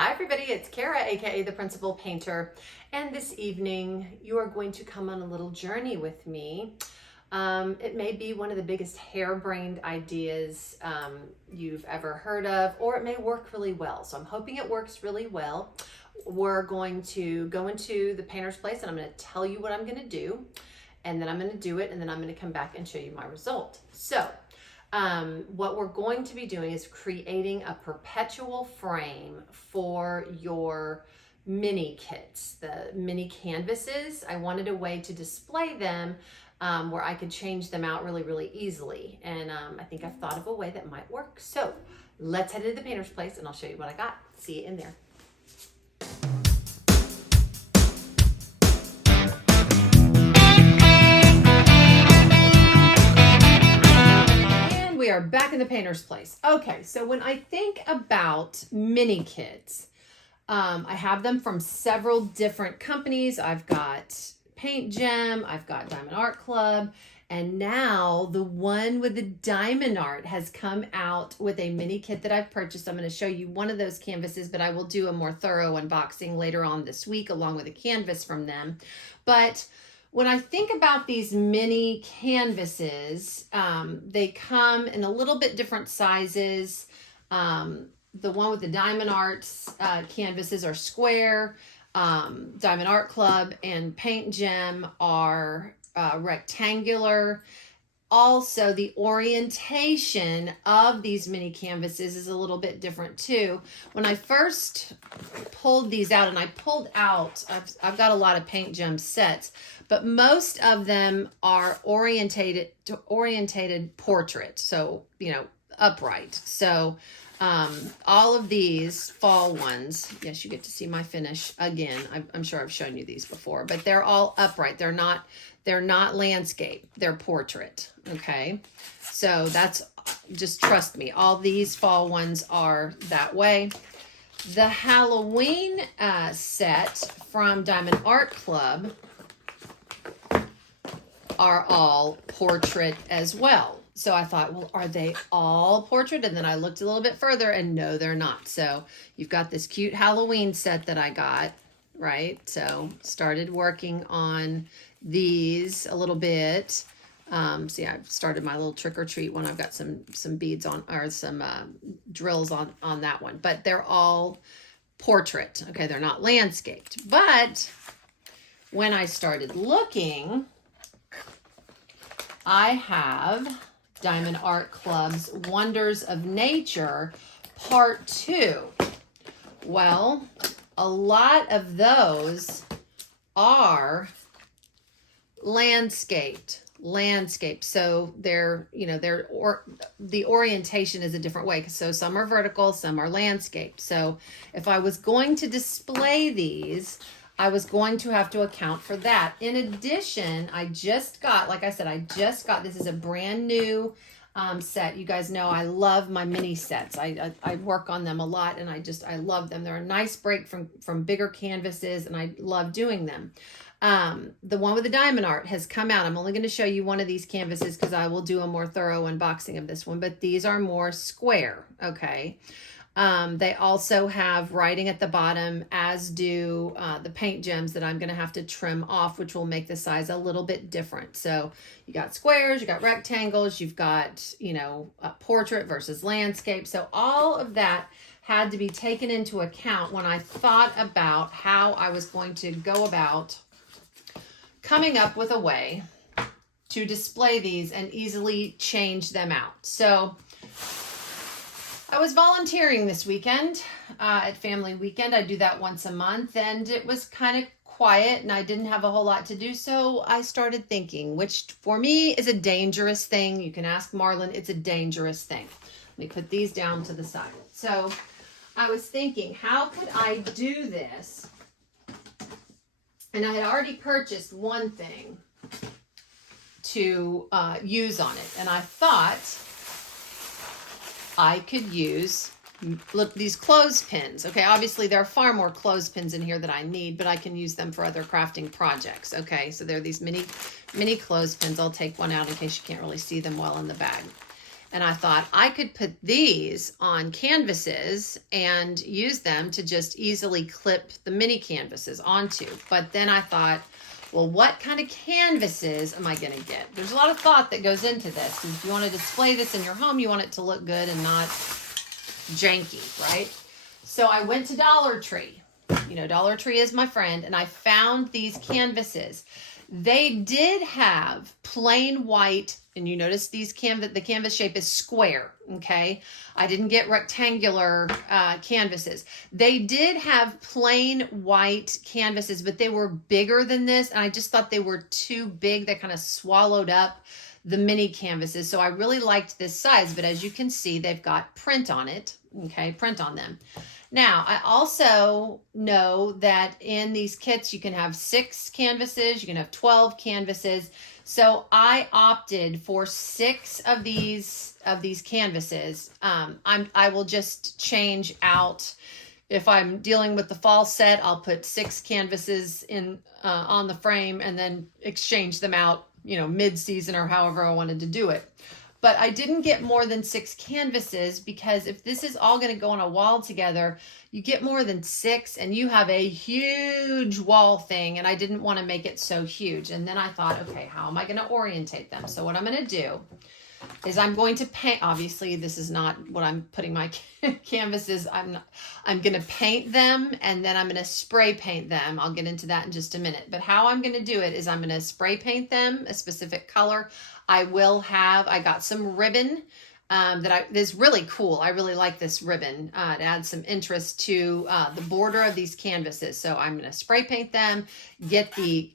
Hi everybody, it's Kara, aka the Principal Painter, and this evening you are going to come on a little journey with me. It may be one of the biggest harebrained ideas you've ever heard of, or it may work really well. So I'm hoping it works really well. We're going to go into the painter's place and I'm going to tell you what I'm going to do, and then I'm going to do it, and then I'm going to come back and show you my result. So what we're going to be doing is creating a perpetual frame for your mini kits, the mini canvases. I wanted a way to display them where I could change them out really easily. And I think I've thought of a way that might work. So let's head to the painter's place and I'll show you what I got. See you in there. We are back in the painter's place. Okay, so when I think about mini kits, I have them from several different companies. I've got Paint Gem, I've got Diamond Art Club, and now the one with the diamond art has come out with a mini kit that I've purchased. I'm going to show you one of those canvases, but I will do a more thorough unboxing later on this week along with a canvas from them. But when I think about these mini canvases, they come in a little bit different sizes. The one with the Diamond Arts canvases are square. Diamond Art Club and Paint Gem are rectangular. Also, the orientation of these mini canvases is a little bit different too. When I first pulled these out, and I pulled out, I've got a lot of Paint Gem sets, but most of them are orientated portrait. So, you know, upright. So all of these fall ones, yes, you get to see my finish again. I'm sure I've shown you these before, but they're all upright. They're not landscape, they're portrait. Okay. So that's, just trust me, all these fall ones are that way. The Halloween set from Diamond Art Club are all portrait as well. So I thought, well, are they all portrait? And then I looked a little bit further and no, they're not. So you've got this cute Halloween set that I got, right? So started working on these a little bit. See, I've started my little trick or treat one. I've got some beads on, or some drills on that one, but they're all portrait. Okay. They're not landscaped, but when I started looking, I have Diamond Art Club's Wonders of Nature Part 2. Well, a lot of those are landscaped. So they're, you know, the orientation is a different way. So some are vertical, some are landscaped. So if I was going to display these, I was going to have to account for that. In addition, I just got, like I said, this is a brand new set. You guys know I love my mini sets. I work on them a lot, and I love them. They're a nice break from bigger canvases, and I love doing them. The one with the diamond art has come out. I'm only going to show you one of these canvases because I will do a more thorough unboxing of this one, but these are more square. Okay. They also have writing at the bottom, as do the Paint Gems that I'm going to have to trim off, which will make the size a little bit different. So you got squares, you got rectangles, you've got, you know, portrait versus landscape. So all of that had to be taken into account when I thought about how I was going to go about coming up with a way to display these and easily change them out. So I was volunteering this weekend at Family Weekend. I do that once a month, and it was kind of quiet and I didn't have a whole lot to do. So I started thinking, which for me is a dangerous thing. You can ask Marlon, it's a dangerous thing. Let me put these down to the side. So I was thinking, how could I do this? And I had already purchased one thing to use on it. And I thought I could use, look, these clothespins. Okay, obviously there are far more clothespins in here that I need, but I can use them for other crafting projects. Okay, so there are these mini clothespins. I'll take one out in case you can't really see them well in the bag. And I thought I could put these on canvases and use them to just easily clip the mini canvases onto. But then I thought, well, what kind of canvases am I going to get? There's a lot of thought that goes into this. If you want to display this in your home, you want it to look good and not janky, right? So I went to Dollar Tree. You know, Dollar Tree is my friend, and I found these canvases. They did have plain white, and you notice the canvas shape is square, okay? I didn't get rectangular canvases. They did have plain white canvases, but they were bigger than this, and I just thought they were too big. They kind of swallowed up the mini canvases, so I really liked this size, but as you can see, they've got print on it, okay? Print on them. Now, I also know that in these kits, you can have 6 canvases, you can have 12 canvases. So I opted for 6 of these canvases. I will just change out. If I'm dealing with the fall set, I'll put 6 canvases in on the frame and then exchange them out, you know, mid-season or however I wanted to do it. But I didn't get more than 6 canvases because if this is all going to go on a wall together, you get more than 6 and you have a huge wall thing, and I didn't want to make it so huge. And then I thought, okay, how am I going to orientate them? So what I'm going to do is I'm going to paint. Obviously, this is not what I'm putting my canvases. I'm going to paint them, and then I'm going to spray paint them. I'll get into that in just a minute. But how I'm going to do it is I'm going to spray paint them a specific color. I got some ribbon that is really cool. I really like this ribbon. It adds some interest to the border of these canvases. So I'm going to spray paint them, get the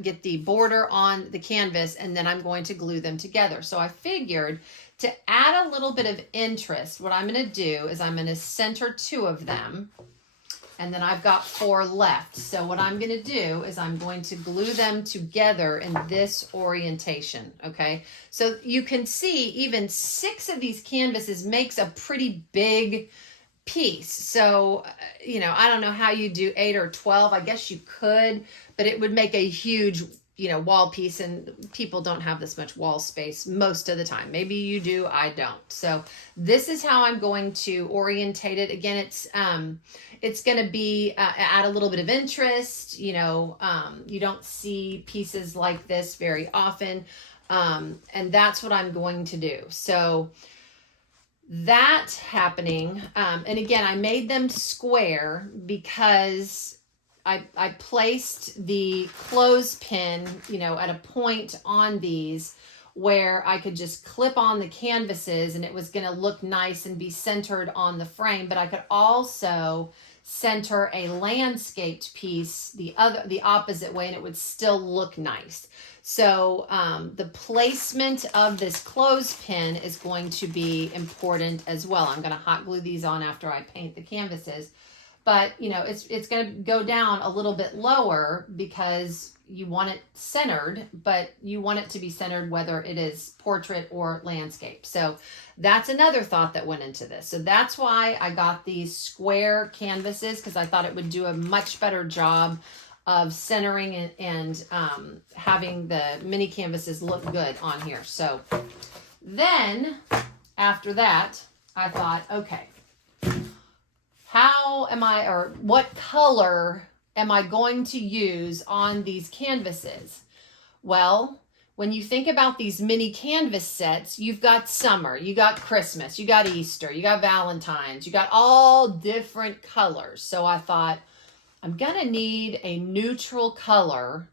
get the border on the canvas, and then I'm going to glue them together. So I figured to add a little bit of interest, what I'm going to do is I'm going to center 2 of them. And then I've got 4 left. So what I'm going to do is I'm going to glue them together in this orientation, okay? So you can see even 6 of these canvases makes a pretty big piece. So, you know, I don't know how you do 8 or 12. I guess you could, but it would make a huge, you know, wall piece, and people don't have this much wall space most of the time. Maybe you do, I don't. So this is how I'm going to orientate it. Again, it's going to be add a little bit of interest. You know, you don't see pieces like this very often. And that's what I'm going to do. So that's happening. And again, I made them square because I placed the clothespin, you know, at a point on these where I could just clip on the canvases and it was going to look nice and be centered on the frame. But I could also center a landscaped piece the opposite way and it would still look nice. So the placement of this clothespin is going to be important as well. I'm going to hot glue these on after I paint the canvases. But, you know, it's going to go down a little bit lower because you want it centered, but you want it to be centered whether it is portrait or landscape. So that's another thought that went into this. So that's why I got these square canvases, because I thought it would do a much better job of centering and having the mini canvases look good on here. So then after that, I thought, okay, what color am I going to use on these canvases? Well, when you think about these mini canvas sets, you've got summer, you got Christmas, you got Easter, you got Valentine's, you got all different colors. So I thought, I'm gonna need a neutral color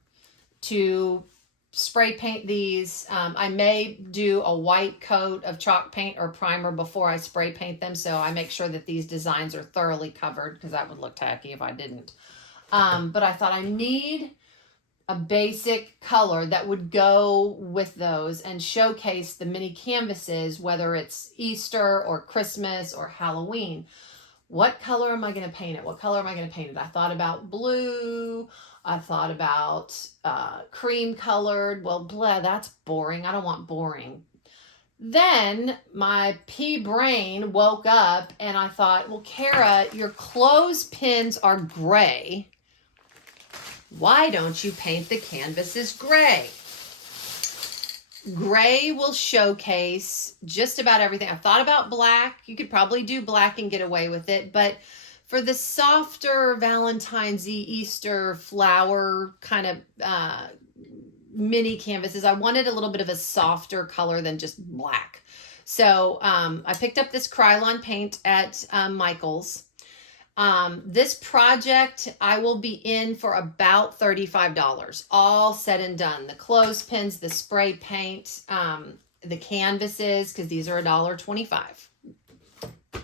to spray paint these. I may do a white coat of chalk paint or primer before I spray paint them, so I make sure that these designs are thoroughly covered, because that would look tacky if I didn't. But I thought I need a basic color that would go with those and showcase the mini canvases, whether it's Easter or Christmas or Halloween. What color am I going to paint it? What color am I going to paint it? I thought about blue. I thought about cream colored. Well, blah, that's boring. I don't want boring. Then my pea brain woke up and I thought, well, Kara, your clothespins are gray. Why don't you paint the canvases gray? Gray will showcase just about everything. I've thought about black. You could probably do black and get away with it, but for the softer Valentine's Easter flower kind of mini canvases, I wanted a little bit of a softer color than just black. So I picked up this Krylon paint at Michael's. This project I will be in for about $35, all said and done. The clothespins, the spray paint, the canvases, because these are $1.25.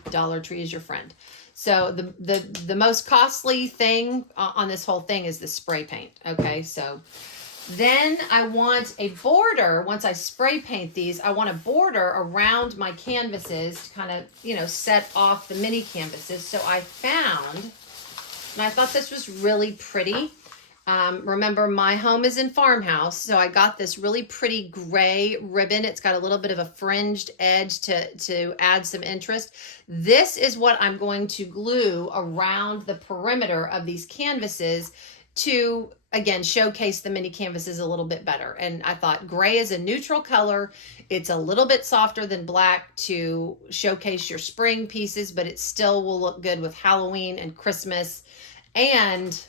Dollar Tree is your friend. So the most costly thing on this whole thing is the spray paint. Okay, so then I want a border. Once I spray paint these, I want a border around my canvases to kind of, you know, set off the mini canvases. So I found, and I thought this was really pretty. Remember, my home is in farmhouse, so I got this really pretty gray ribbon. It's got a little bit of a fringed edge to add some interest. This is what I'm going to glue around the perimeter of these canvases to, again, showcase the mini canvases a little bit better. And I thought gray is a neutral color. It's a little bit softer than black to showcase your spring pieces, but it still will look good with Halloween and Christmas, and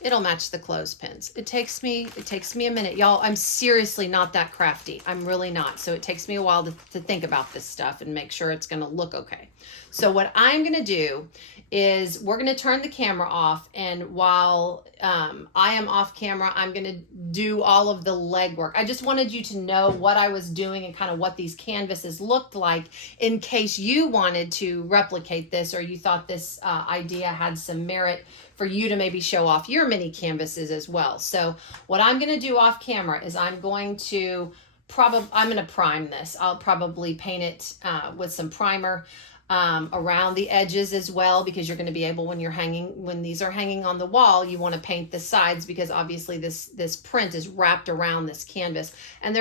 it'll match the clothespins. It takes me a minute, y'all. I'm seriously not that crafty. I'm really not. So it takes me a while to think about this stuff and make sure it's gonna look okay. So what I'm gonna do is we're gonna turn the camera off, and while I am off camera, I'm gonna do all of the legwork. I just wanted you to know what I was doing and kind of what these canvases looked like in case you wanted to replicate this, or you thought this idea had some merit for you to maybe show off your mini canvases as well. So what I'm going to do off camera is I'm going to prime this. I'll probably paint it with some primer around the edges as well, because you're going to be able, when these are hanging on the wall, you want to paint the sides, because obviously this print is wrapped around this canvas. And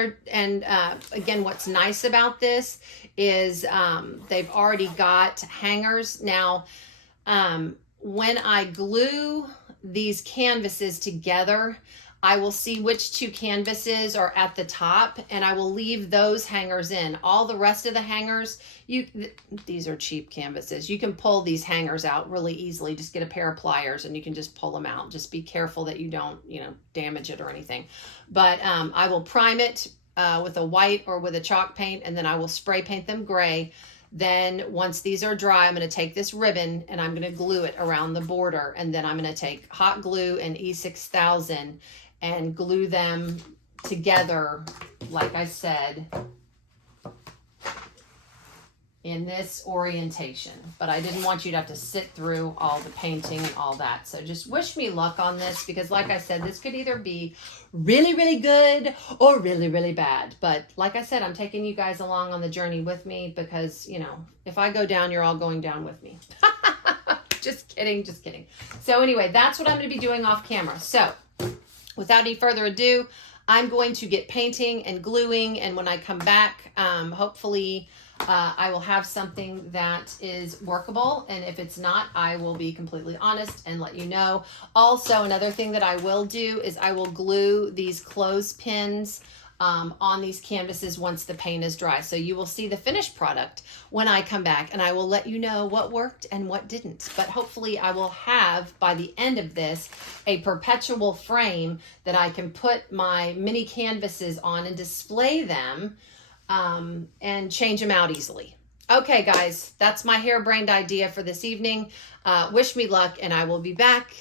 again, what's nice about this is they've already got hangers. Now, when I glue these canvases together, I will see which two canvases are at the top, and I will leave those hangers in. All the rest of the hangers, these are cheap canvases. You can pull these hangers out really easily. Just get a pair of pliers and you can just pull them out. Just be careful that you don't, damage it or anything. But I will prime it with a white or with a chalk paint, and then I will spray paint them gray. Then once these are dry, I'm going to take this ribbon and I'm going to glue it around the border. And then I'm going to take hot glue and E6000 and glue them together, like I said, in this orientation. But I didn't want you to have to sit through all the painting and all that. So just wish me luck on this, because like I said, this could either be really, really good or really, really bad. But like I said, I'm taking you guys along on the journey with me, because, if I go down, you're all going down with me. Just kidding. So anyway, that's what I'm going to be doing off camera. So without any further ado, I'm going to get painting and gluing. And when I come back, hopefully I will have something that is workable. And if it's not, I will be completely honest and let you know. Also, another thing that I will do is I will glue these clothespins on these canvases once the paint is dry. So you will see the finished product when I come back, and I will let you know what worked and what didn't. But hopefully I will have, by the end of this, a perpetual frame that I can put my mini canvases on and display them and change them out easily. Okay, guys, that's my harebrained idea for this evening. Wish me luck, and I will be back.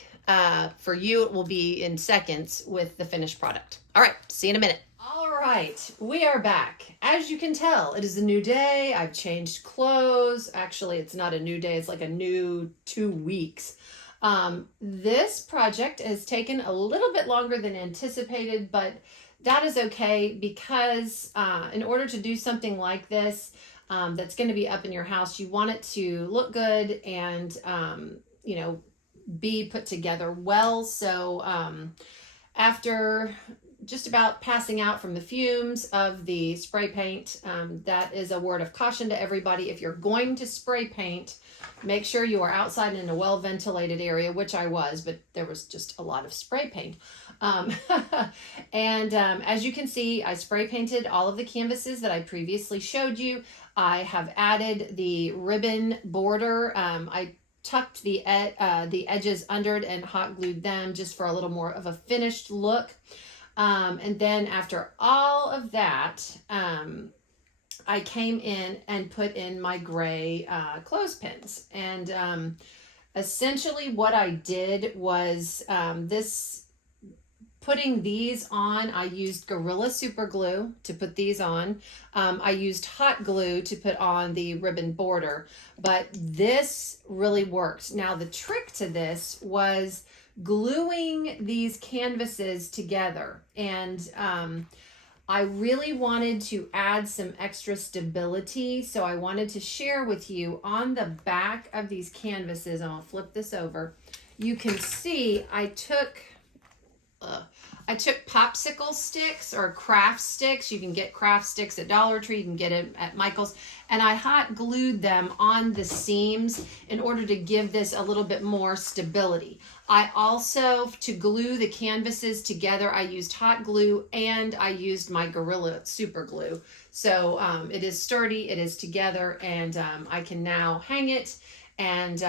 For you, it will be in seconds with the finished product. All right, see you in a minute. All right, we are back. As you can tell, it is a new day. I've changed clothes. Actually, it's not a new day. It's like a new 2 weeks. This project has taken a little bit longer than anticipated, but that is okay, because in order to do something like this that's going to be up in your house, you want it to look good and, be put together well. So after just about passing out from the fumes of the spray paint. That is a word of caution to everybody. If you're going to spray paint, make sure you are outside in a well-ventilated area, which I was, but there was just a lot of spray paint. And as you can see, I spray painted all of the canvases that I previously showed you. I have added the ribbon border. I tucked the edges under it and hot glued them just for a little more of a finished look. And then after all of that, I came in and put in my gray clothespins. And essentially what I did was putting these on, I used Gorilla Super Glue to put these on. I used hot glue to put on the ribbon border, but this really worked. Now the trick to this was gluing these canvases together, and I really wanted to add some extra stability, so I wanted to share with you on the back of these canvases, and I'll flip this over. You can see I took popsicle sticks or craft sticks. You can get craft sticks at Dollar Tree, you can get it at Michael's, and I hot glued them on the seams in order to give this a little bit more stability. I also, to glue the canvases together, I used hot glue and I used my Gorilla Super Glue. So it is sturdy, it is together, and I can now hang it. And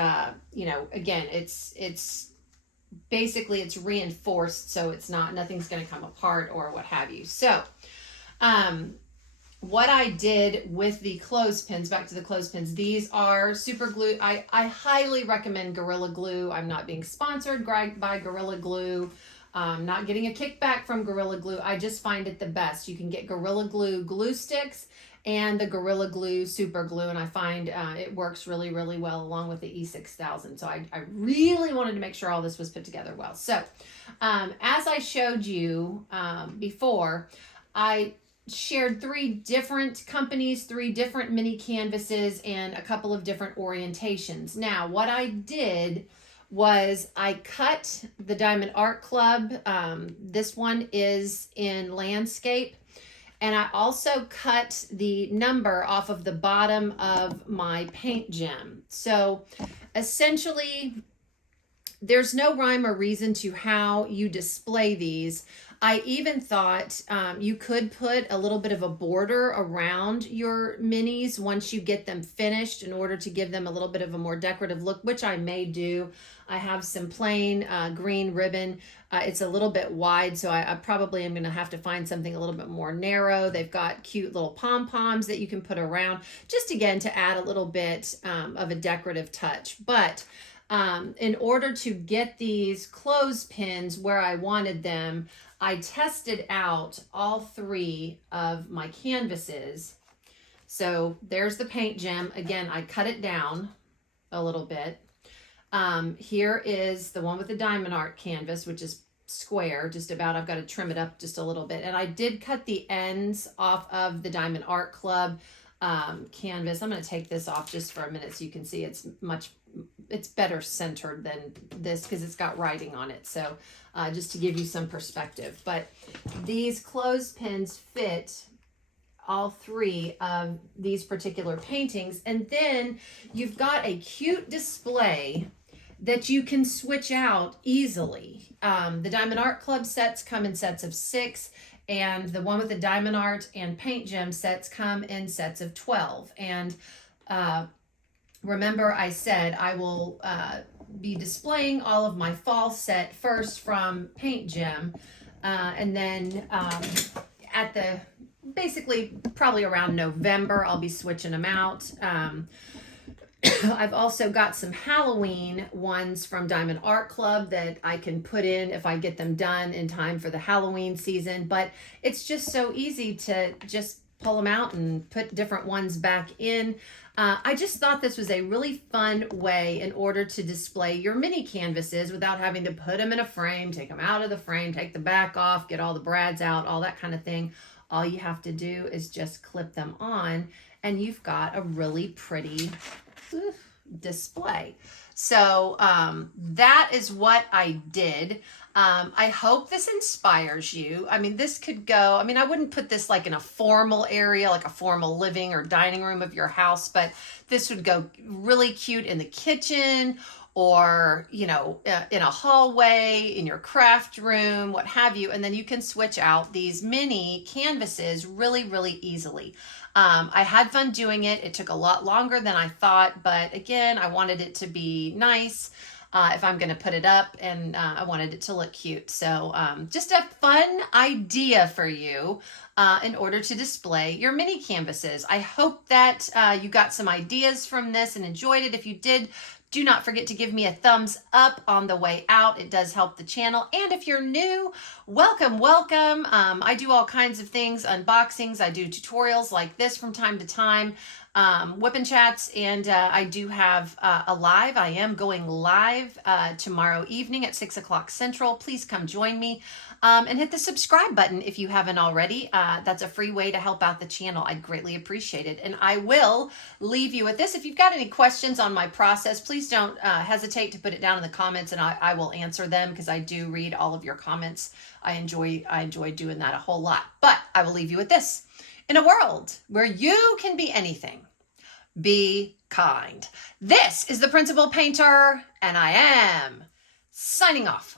you know, again, it's basically it's reinforced, so it's nothing's going to come apart or what have you. So what I did with the clothespins, back to the clothespins, these are super glue. I highly recommend Gorilla Glue. I'm not being sponsored by Gorilla Glue. Not getting a kickback from Gorilla Glue. I just find it the best. You can get Gorilla Glue glue sticks and the Gorilla Glue Super Glue, and I find it works really, really well along with the E6000. So I really wanted to make sure all this was put together well. So as I showed you before, I shared 3 different companies, 3 different mini canvases, and a couple of different orientations. Now, what I did was I cut the Diamond Art Club. This one is in landscape. And I also cut the number off of the bottom of my paint gem. So essentially, there's no rhyme or reason to how you display these. I even thought you could put a little bit of a border around your minis once you get them finished in order to give them a little bit of a more decorative look, which I may do. I have some plain green ribbon. It's a little bit wide, so I probably am going to have to find something a little bit more narrow. They've got cute little pom-poms that you can put around, just again to add a little bit of a decorative touch. But in order to get these clothespins where I wanted them, I tested out all 3 of my canvases. So there's the paint gem. Again, I cut it down a little bit. Here is the one with the Diamond Art canvas, which is square, just about. I've got to trim it up just a little bit. And I did cut the ends off of the Diamond Art Club canvas. I'm going to take this off just for a minute so you can see it's better centered than this because it's got writing on it. So just to give you some perspective. But these clothespins fit all 3 of these particular paintings. And then you've got a cute display that you can switch out easily. The Diamond Art Club sets come in sets of 6, and the one with the Diamond Art and Paint Gem sets come in sets of 12. And remember I said I will be displaying all of my fall set first from Paint Gem, and then at the basically probably around November I'll be switching them out. I've also got some Halloween ones from Diamond Art Club that I can put in if I get them done in time for the Halloween season, but it's just so easy to just pull them out and put different ones back in. I just thought this was a really fun way in order to display your mini canvases without having to put them in a frame, take them out of the frame, take the back off, get all the brads out, all that kind of thing. All you have to do is just clip them on and you've got a really pretty display. So that is what I did. I hope this inspires you. I mean, this could go, I mean, I wouldn't put this like in a formal area, like a formal living or dining room of your house, but this would go really cute in the kitchen or, you know, in a hallway, in your craft room, what have you. And then you can switch out these mini canvases really, really easily. I had fun doing it. It took a lot longer than I thought, but again, I wanted it to be nice. If I'm going to put it up, and I wanted it to look cute. So just a fun idea for you in order to display your mini canvases. I hope that you got some ideas from this and enjoyed it. If you did, do not forget to give me a thumbs up on the way out. It does help the channel. And if you're new, welcome, welcome. I do all kinds of things, unboxings. I do tutorials like this from time to time, whipping chats, and I do have a live. I am going live tomorrow evening at 6 o'clock Central. Please come join me and hit the subscribe button if you haven't already. That's a free way to help out the channel. I'd greatly appreciate it. And I will leave you with this. If you've got any questions on my process, please don't hesitate to put it down in the comments, and I will answer them because I do read all of your comments. I enjoy doing that a whole lot. But I will leave you with this. In a world where you can be anything, be kind. This is the Principal Painter, and I am signing off.